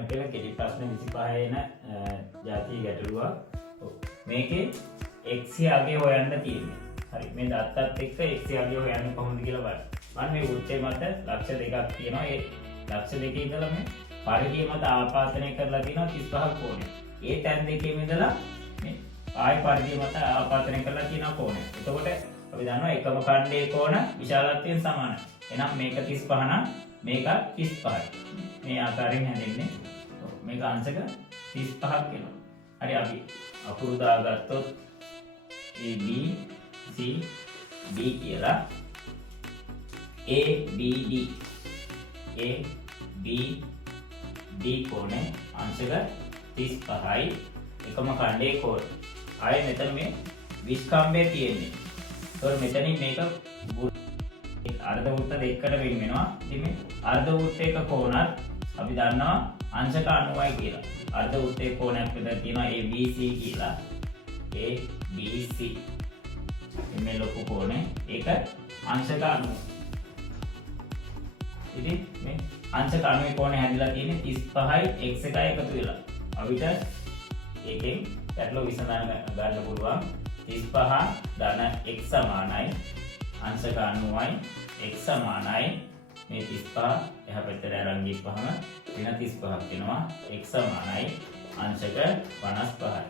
සාමාන්‍ය පෙළ කෙටි ප්‍රශ්න 25 එන ජාතිය ගැටලුවක්. මේකේ x අගය හොයන්න තියෙන්නේ. හරි මේ දත්තත් එක්ක x අගය හොයන්නේ කොහොමද කියලා බලන්න. මම මේ වෘත්තය මත ලක්ෂ දෙකක් තියෙනවා. ඒ ලක්ෂ දෙකේ ඉඳලා මේ පරිධිය මත ආපාතනය කරලා තියෙනවා 35ක් කෝණය. ඒ තැන් දෙකේම ඉඳලා මේ ආය පරිධිය මත ආපාතනය කරලා තියෙනවා කෝණය. එතකොට අපි දන්නවා එකම ඛණ්ඩයේ කෝණ විශාලත්වයෙන් සමානයි. එහෙනම් මේක 35 නම් මේක 35යි. මේ ආකාරයෙන් හැදෙන්නේ. මේක අංශක 35ක් වෙනවා. හරි අපි අකුරු දාගත්තොත් A B C D කියලා A B D A B D කෝණය අංශක 35යි එකම ඛණ්ඩයේ කෝණ. ආයේ මෙතන මේ විස්කම්භය තියෙන්නේ. ඒතකොට මෙතනින් මේක අර්ධ වෘත්ත දෙකකට වෙන් වෙනවා. ඉතින් මේ අර්ධ වෘත්තයක කෝණත් අපි දන්නවා අංශක 90යි කියලා. අර්ධ වෘත්තයේ කෝණයක් විතර තියෙනවා ABC කියලා. ABC. මේ ලොකු කෝණය ඒක අංශක 90. ඉතින් මේ අංශක 90 කෝණය හැදිලා තියෙන්නේ 35යි x එකයි එකතු වෙලා. අපිට ඒකෙන් පැටලෝ විසඳන්න ගන්න පුළුවන් 35 ධන x සමානයි අංශක 90යි x සමානයි මේ 35 එහා පැත්තට අරන් ගිහපහම වෙන 35ක් වෙනවා x සමානයි අංශක 55යි.